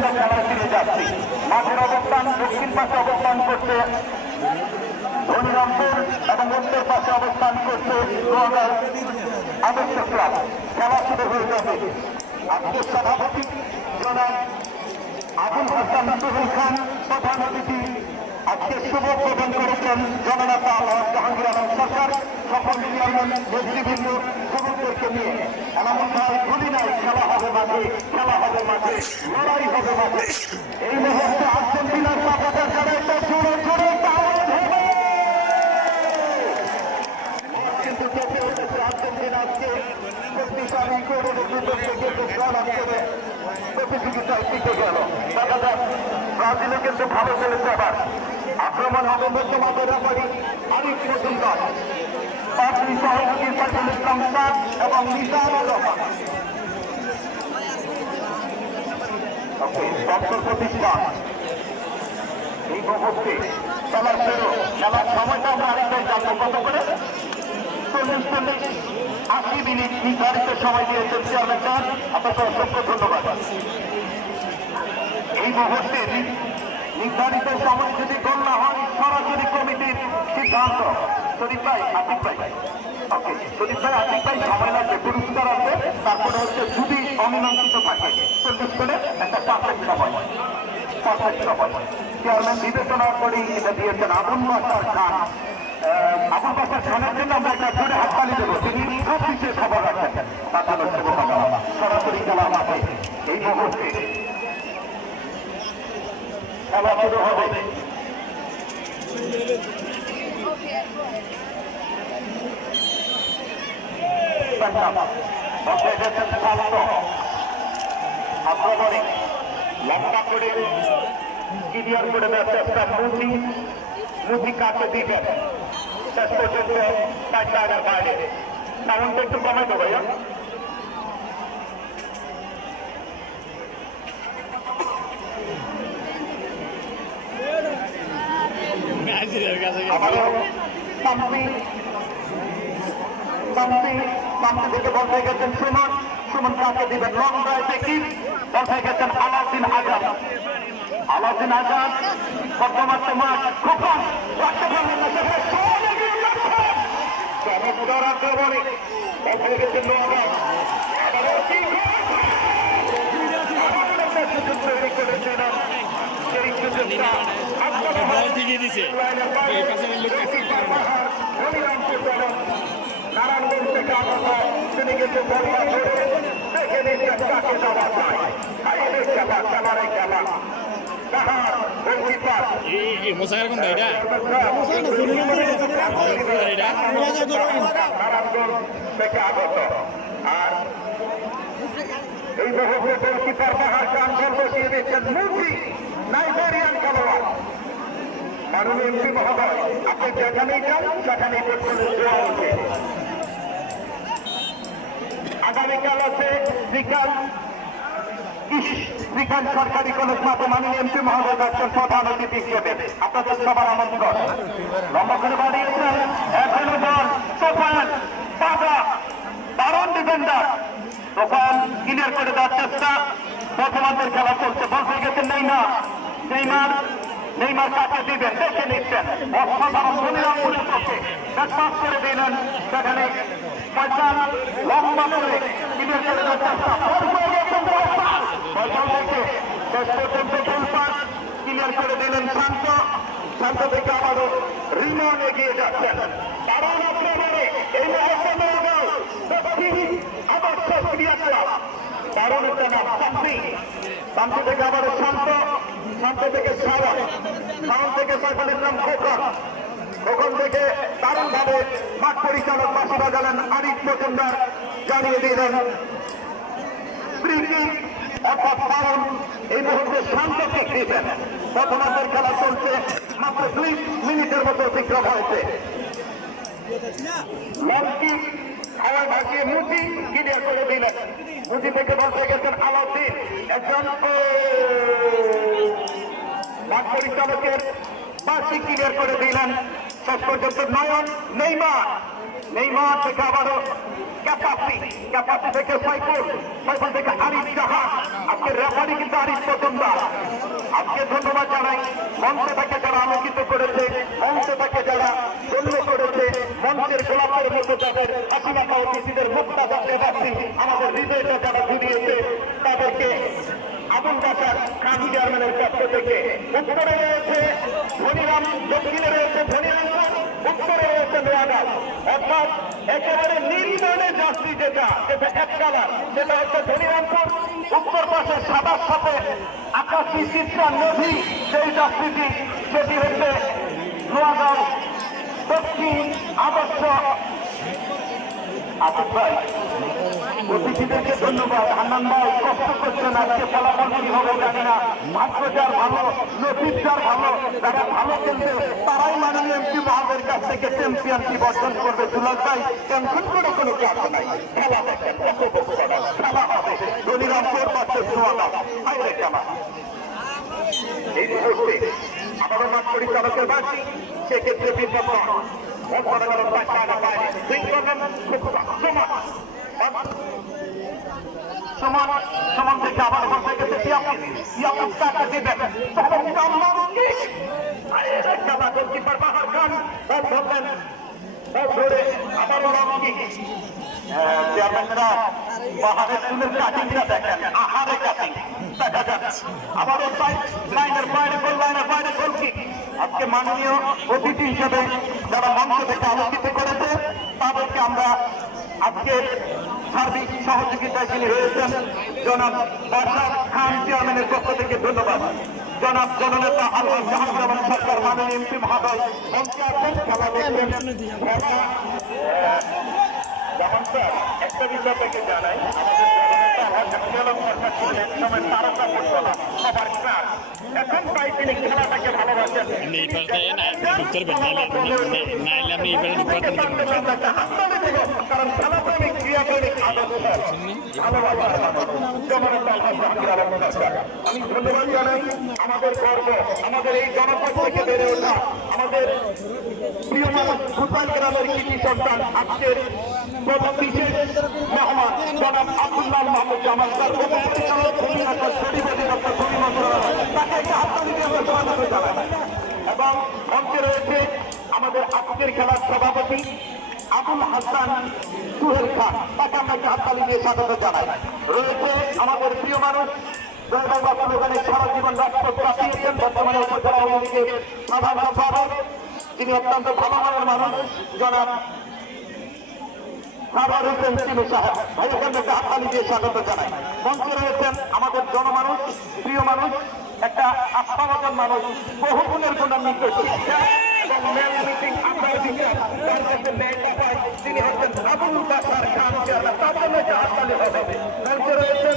আমরা খেলায় ফিরে যাচ্ছি। মাঠের অবস্থান দক্ষিণ পাশে অবস্থান করছে ধনীরামপুর এবং উত্তর পাশে অবস্থান করছে নোয়াগাঁও আদর্শ ক্লাব। খেলা শুরু হয়ে যাবে। আজকের সভাপতি জনাব আবুল হাসান সোহেল খান, প্রধান অতিথি আজকে শুভ উদ্বোধন করেছেন জননেতা জাহাঙ্গীর আলম সরকার, সকল চেয়ারম্যান নেতৃবৃন্দ তরুণদেরকে নিয়ে। এমন ভাই ভুলি নাই, খেলা হবে মাঠে, খেলা হবে মাঠে, লড়াই হবে মাঠে। এই মুহূর্তে আর্জেন্টিনার সাপোর্টার যারা একটা জোরে জোরে কিন্তু চেপে উঠেছে আর্জেন্টিনা আজকে শক্তিশালী করে প্রতিযোগিতায় টিকে গেল। দেখা যাক ব্রাজিলে কিন্তু ভালো খেলেছে। আবার আক্রমণ হবে মধ্যমাদের ব্যাপারী আরিফ মজুমদার, পাঁচটি সহযোগী সাইফুল ইসলাম সাদ এবং নিজামুর রহমান। প্রতিষ্ঠান এই মুহূর্তে খেলার শুরু। খেলার সময়টা আমরা আরেকটাই জানবো কত করে 40-80 মিনিট নির্ধারিত সময় দিয়েছেন চেয়ারম্যান সাহেব, আপনাকে অসংখ্য ধন্যবাদ। এই মুহূর্তে নির্ধারিত সময় যদি গণনা হয় সরাসরি কমিটির সিদ্ধান্ত। শরীফ ভাই, আতিক ভাই, ওকে শরীফ ভাই, আতিক ভাই সময় লাগবে, পুরস্কার আছে। তারপরে হচ্ছে যদি অমীমাংসিত থাকে 40 করে একটা পারফেক্ট সময়, পারফেক্ট সময় চেয়ারম্যান বিবেচনার করেই এটা দিয়েছেন। আবুল বাশার খান, আবুল বাশার খানের জন্য আমরা একটা জোরে হাততালি দেবো। তিনি সব বিষয়ে খবর রাখেন, পাঠানো সরাসরি খেলা মাঠে। এই মুহূর্তে খেলা শুরু হবে। আক্রমণে লম্বা করে ক্লিয়ার করে দেওয়ার চেষ্টা মুজি কাকে দিবেন শেষ পর্যন্ত 5 জায়গার বাইরে। সাউন্ডটা একটু কমাই দেবো ভাইয়া। থেকে বল হয়ে গেছেন সুমন, সুমন কাকে দিবেন লং ড্রাইভে কি বল হয়ে গেছেন আলাউদ্দিন আজাদ, আলাউদ্দিন আজাদ বর্তমান মাঠ খোকন রাখতে পারলেন না, চমৎকার আক্রমণে বল হয়ে গেছেন নারায়ণগঞ্জ থেকে আগত তিনি কিন্তু বলবার ধরে দেখে নিচ্ছেন কাকে দেওয়া যায়। আইনের খেলা, খেলার এই খেলা নারায়ণগঞ্জ থেকে আগত। আর এই মুহূর্তে গোলকিপার বাহার খান বল বসিয়ে দিচ্ছেন মুজি, নাইজেরিয়ান খেলোয়াড়। মাননীয় এমপি মহোদয়, আপনি যেখানেই যান সেখানেই দেওয়া উচিত। আগামীকাল আছে শ্রীকান্ত সরকারি কলেজ মাঠে মাননীয় এমপি মহোদয় যাচ্ছেন প্রধান অতিথি হিসেবে। আপনাদের সবার আমন্ত্রণ। লম্বা করে বাড়িয়েছেন এখনো বল তোফান, বাধা দারুণ ডিফেন্ডার তোফান ক্লিয়ার করে দেওয়ার চেষ্টা। বর্তমানের খেলা চলছে, বল হয়ে গেছেন নেইমার, নেইমার কাকে দিবেন দেখে নিচ্ছেন। অসাধারণ ধনীরামপুরের পক্ষে ব্যাটপাস করে দিলেন, সেখানে ফয়সাল লম্বা করে ক্লিয়ার করে দেওয়ার চেষ্টা। ফয়সাল থেকে শেষ পর্যন্ত গোলপাস ক্লিয়ার করে দিলেন শান্ত, শান্ত থেকে আবারও রিমন এগিয়ে যাচ্ছেন। কারণ আপনারা এই মুহূর্তে আদর্শ ক্রিয়া করা কারণ একটা নাম শান্তি, শান্তি থেকে আবারও শান্ত, শান্ত থেকে সাওয়ান, সাওয়ান থেকে সাইফুল ইসলাম খোকন, খোকন থেকে দারুণ ভাবে মাঠ পরিচালক পাশে বাজালেন আরিফ মজুমদার, জানিয়ে দিলেন ফ্রি কিক অর্থাৎ সাওয়ান এই মুহূর্তে শান্ত কিক দিয়েছেন। প্রথমার্ধের খেলা চলছে, মাত্র 2 মিনিটের মতো অতিক্রম হয়েছে। লং কিক হাওয়ায় ভাসিয়ে মুজি ক্লিয়ার করে দিলেন। মুজি থেকে বলতে গেছেন আলাউদ্দিন, একজন মাঠ পরিচালকের পাশে ক্লিয়ার করে দিলেন। শেষ পর্যন্ত নয়ন, নেইমার নেইমার থেকে আবারও ক্যাপাসি থেকে সাইফুল থেকে আরিফ জাহান। আজকে রেফারি কিন্তু আরিফ মজুমদার। আজকে ধন্যবাদ জানাই মঞ্চে থেকে যারা আলোকিত করেছে, মঞ্চে থেকে যারা গণ্য করেছে, মঞ্চের গোলাপের মধ্যে যাদের হাসিমাখা অতিথিদের মুক্তা যাতে রাখছি, আমাদের হৃদয়টা যারা জুড়িয়েছে তাদেরকে আবুল বাশার খান চেয়ারম্যানের পক্ষ থেকে। উত্তরে রয়েছে ধনীরাম, দক্ষিণে রয়েছে ধনীরামপুর, উত্তরে রয়েছে নোয়াগাঁও। অর্থাৎ একেবারে নির্মাণে যাত্রী যেটা এক কালার, সেটা হচ্ছে ধনীরামপুর। উত্তর পাশে সাদার সাথে আকাশী চিত্রা নদী, সেই যাত্রীটি সেটি হচ্ছে নোয়াগাঁও দক্ষিণ আদর্শ। আবু ভাই অতিথিদেরকে ধন্যবাদ। হান্নান ভাই কষ্ট করছেন, আজকে ফলাফল কি হবে জানি না। ভাগ্য যার ভালো, নসিব যার ভালো, যারা ভালো খেলবে তারাই মাননীয় এমপি মহাদের কাছ থেকে চ্যাম্পিয়নশিপ অর্জন করবে। দুলাল ভাই টেনশন করে কোনো কাজ নাই, খেলা দেখেন, খেলা হবে। ধনীরামপুর পাশে সোয়াগাঁও হাইরে খেলা। এই মুহূর্তে আবারও মাঠ পরিচালকের বাড়ি, সেক্ষেত্রে বিপদ সমান থেকে আবার বলতে গেছে গোলকিপার বাহার খান ধরলেন, ধরে আবারও চেয়ারম্যানরা বাহারের চুলের কাটিংটা দেখেন, আহারে কাটিং দেখা যাচ্ছে। আবারও লাইনের বাইরে গোল, লাইনের বাইরে গোলকিক। আজকে মাননীয় অতিথি হিসেবে যারা মঞ্চ থেকে আলোকিত করেছে তাদেরকে আমরা আজকে সার্বিক সহযোগিতায় যিনি রয়েছেন জনাব বাশার খান চেয়ারম্যানের পক্ষ থেকে ধন্যবাদ। জনাব জননেতা আলহাজ জাহাঙ্গীর সরকার মাননীয় এমপি মহোদয় মঞ্চে আছেন, খেলা দেখবেন। যেমন স্যার একটা বিষয় থেকে জানাই, তারকা ফুটবলার সবার ক্লাস, এখন তাই তিনি খেলাটাকে ভালোবাসেন। কারণ খেলাপ্রেমিক ক্রীড়াপ্রেমিক আদর্শ আমি ধন্যবাদ জানাই। আমাদের গর্ব, আমাদের এই জনপদ থেকে বেড়ে ওঠা আমাদের প্রিয় মানুষ ভূতাল গ্রামের কৃষি সন্তান আজকের বিশেষ মেহমান জনাব আব্দুল্লাহ মাহমুদ জামাল স্যার, তাকে একটা হাততালি দিয়ে আমরা স্বাগত জানাই। এবং মঞ্চে রয়েছে আমাদের আজকের খেলার সভাপতি আবুল হাসান সুহেল খান, তাকে আমরা একটা হাততালি দিয়ে স্বাগত জানাই। রয়েছে আমাদের প্রিয় মানুষ সারা জীবন রাজপথ কাটিয়েছেন, বর্তমানে উপজেলা আওয়ামী লীগের সাধারণ সম্পাদক, তিনি অত্যন্ত ভালো মানের মানুষ জনাব হাততালি দিয়ে স্বাগত জানাই। মঞ্চে রয়েছেন আমাদের জনমানুষ, প্রিয় মানুষ, একটা আস্থাভাজন মানুষ, বহুগুণের গুণান্বিত তিনি হচ্ছেন আবুল বাশার খান চেয়ারম্যান। হাততালি হবে। মঞ্চে রয়েছেন,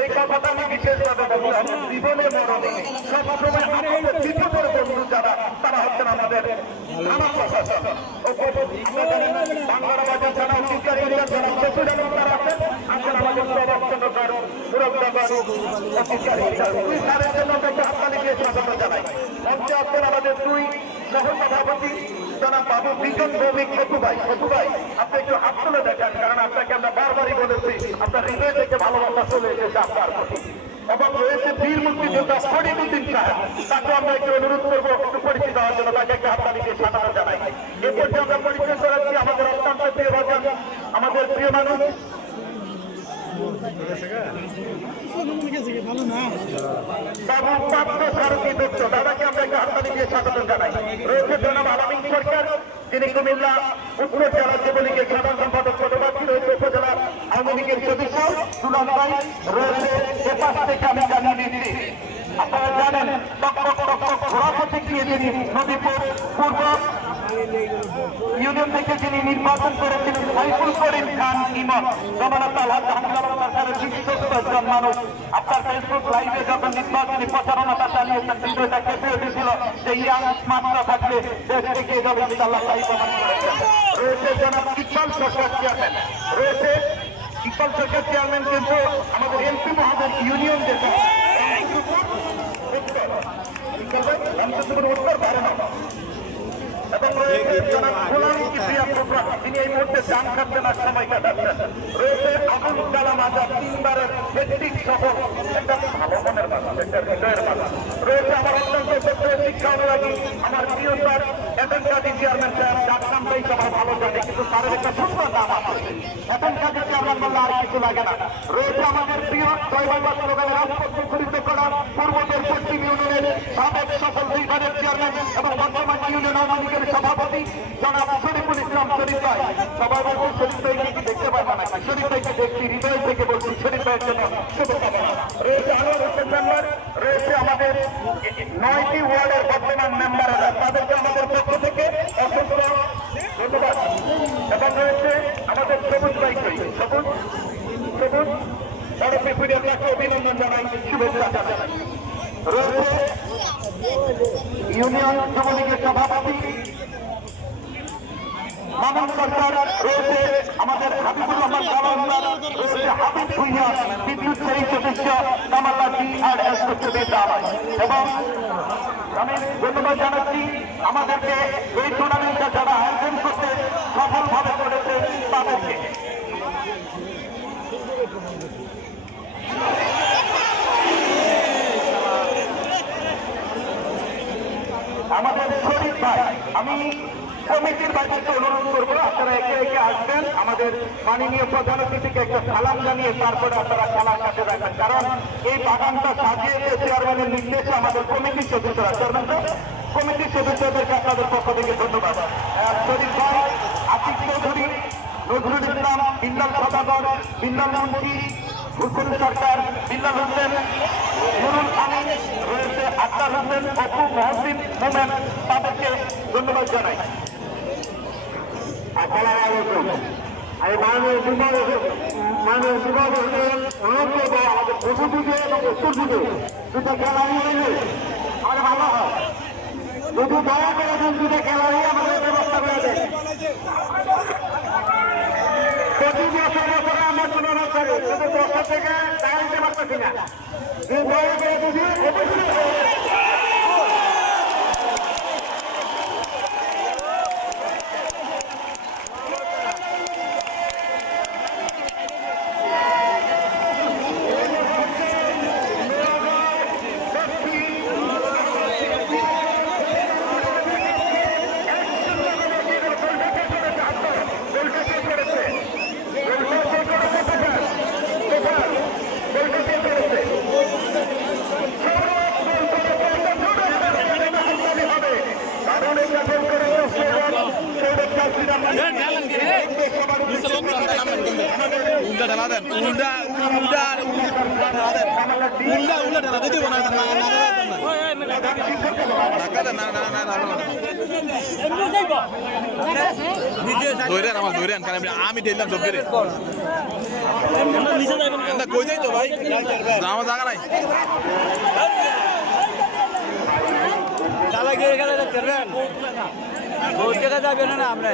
এই কথাটা আমি বিশেষভাবে বলবো, আমার জীবনে মরণে সবসময় আমাদের বিপদের বন্ধু যারা, তারা হচ্ছেন আমাদের থানা প্রশাসন। বাংলার বাজার থানা অফিসার যারা প্রেসিডেন্ট তারা আছেন, আছেন আমাদের প্রবর্তনকার মুরব্বাবাদ অফিসার দুই স্যারের জন্য আমরা হাততালি দিয়ে স্বাগত জানাই। মঞ্চে আছেন আমাদের দুই সহসভাপতি জনাব বাবু বিজন ভৌমিক সতু ভাই, আপনি একটু হাত তুলে দেখেন, কারণ আপনাকে আমরা বারবারই বলেছি আপনার হৃদয় থেকে ভালোবাসা চলে এসেছে আপনার প্রতি। এবং রয়েছে বীর মুক্তিযোদ্ধা ফরিদুদ্দিন সাহেব, তাকে আমরা একটু অনুরোধ করবো একটু পরিচিত হওয়ার জন্য, তাকে একটা হাততালি দিয়ে স্বাগত জানাই। এরপর যে আমরা পরিচয় করাচ্ছি আমাদের অত্যন্ত প্রিয় ভাজন, আমাদের প্রিয় মানুষ বাবু পাত্র সারথী দত্ত, দাদাকে আমরা একটা হাততালি দিয়ে স্বাগত জানাই। রয়েছে জনাব আলামিন সরকার, যিনি কুমিল্লা উত্তর জেলা যুবলীগের সাধারণ সম্পাদক পদপ্রার্থী, রয়েছে উপজেলা আওয়ামী লীগের সদস্য দুলাল ভাই, রয়েছে এপাশ থেকে আমি জানিয়ে দিচ্ছি আপনারা জানেন ঘোড়া থেকে গিয়ে যিনি নদীপুর পূর্ব ইউনিয়ন থেকে যিনি নির্বাচন করেছিলেন সাইফুল করিম খান ইমন, জননেতা আলহাজ জাহাঙ্গীর সরকারের বিশ্বস্ত একজন মানুষ। আপনার ফেসবুক লাইভে যখন নির্বাচনী প্রচারণাটা চালিয়েছেন, বিষয়টা কেঁপে উঠেছিল যে ইয়াং মাত্রা থাকলে দেশ থেকে যাবে ইনশাআল্লাহ, তাই প্রমাণ করেছেন। রয়েছে জনাব ইকবাল সরকার চেয়ারম্যান, রয়েছে ইকবাল সরকার চেয়ারম্যান কিন্তু আমাদের এমপি মহাদের ইউনিয়ন যেটা উত্তর ভারত এবং রয়েছে জনাব গোলাম কিবরিয়া প্রধান, তিনি এই মুহূর্তে যান খাচ্ছেন আর সময় কাটাচ্ছেন। রয়েছে আবুল কালাম আজাদ, 3 বারের ব্যক্তিক সহ একটা ভালো মনের মানুষ, একটা হৃদয়ের মানুষ। রয়েছে আমার অত্যন্ত সক্রিয় শিক্ষা অনুরাগী আমার প্রিয় স্যার এতন কাজী চেয়ারম্যান সাহেব, যার নামটাই সবাই ভালো জানে, কিন্তু তাদের একটা সুন্দর নাম আছে। এতন কাজী চেয়ারম্যান বললে আর কিছু লাগে না। রয়েছে আমাদের প্রিয় জয় বাংলা স্লোগানের রাজপথ মুখরিত করা পূর্বদের পশ্চিম ইউনিয়নের সাবেক সফল 2 বারের চেয়ারম্যান এবং বর্তমান ইউনিয়ন আওয়ামী লীগের সভাপতি জনাব শরীফুল ইসলাম শরীফ ভাই। সবাই বলছি শরীফ ভাইকে কি দেখতে পারবে নাকি? শরীফ ভাইকে দেখছি, হৃদয় থেকে বলছি শরীফ ভাইয়ের জন্য শুভকামনা। রয়েছে আনোয়ার হোসেন মেম্বার, রয়েছে আমাদের 9টি ওয়ার্ডের বর্তমান মেম্বাররা, তাদেরকে আমাদের পক্ষ থেকে অসংখ্য ধন্যবাদ। এবং রয়েছে আমাদের সবুজ ভাইকে, সবুজ বড় পিপুরিয়া তাকে অভিনন্দন জানাই, শুভেচ্ছা জানাই। রয়েছে ইউনিয়ন যুবলীগের সভাপতি মামুন সরকার, রয়েছে আমাদের হাবিবুর রহমান কালান্দার, রয়েছে হাবিব ভুইয়া বিদ্যুৎ সেই সদস্য কামাল্লা DRS এবং আমি ধন্যবাদ জানাচ্ছি আমাদেরকে এই টুর্নামেন্টটা যারা আয়োজন করতে সফলভাবে করেছে তাদেরকে। আমাদের শরীফ ভাই, আমি কমিটির বাইরে অনুরোধ করবো আপনারা একে একে আসবেন, আমাদের মাননীয় প্রধান অতিথিকে একটা সালাম জানিয়ে তারপরে আপনারা খেলার কাছে রাখবেন, কারণ এই বাগানটা সাজিয়েছে চেয়ারম্যানের নির্দেশে আমাদের কমিটির সদস্যরা। চেয়ারম্যান কমিটির সদস্যদেরকে আপনাদের পক্ষ থেকে ধন্যবাদ। শরীফ ভাই, আতিক চৌধুরী, নজরুল ইসলাম, বিল্লাল সদাগর, বিল্লাল মুন্সি, হুসেন সরকার, বিল্লাল হোসেন, নুরুল আমিন, রয়েছে আক্তার হোসেন, অপু, মহসিন, মোমেন, তাদেরকে ধন্যবাদ জানাই। আসসালামু আলাইকুম। আমি মাননীয় বিভাগ অনুরোধ করবো আমাদের পূর্ব দিকে এবং উত্তর দিকে দুটো খেলাড়ি হইলে আমার ভালো হয়। যদি দয়া করে দুটো খেলাড়ি আমাদের ব্যবস্থা করে দেয়। প্রতি বছর বছরে আমরা তুলনা করি, কিন্তু 10 থেকে দাঁড়াইতে পারতেছি না। দয়া করে যদি আমি ঠেললাম সব করে কই যাই তো ভাই, আমার জায়গা নাই। बहुत जगह जाबे ना আমরা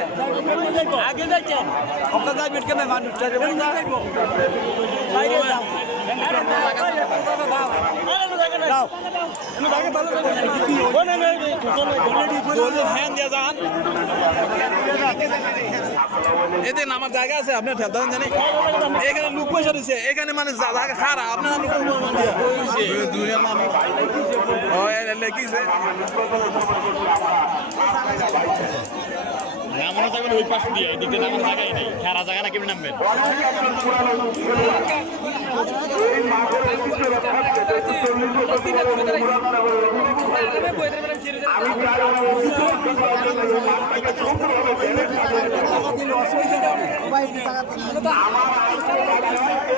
আগে যাচ্ছেন ওকা যাবে কে মানুষ চলে বাইরে যাও যাও আমি আগে ভালো কোনে নেই কোনে ফ্যান দিয়া যান এতে নামার জায়গা আছে আপনি ঠেলতে জানেন এখানে লোক পয়সা দিছে এখানে মানে জায়গা খারাপ আপনারা লোক দুনিয়ার নামে ও এলে কিছে নামানো যাবে ওই পাশ দিয়ে এদিকে নামার জায়গাই নেই খারা জায়গা না কেমন নামবেন আমি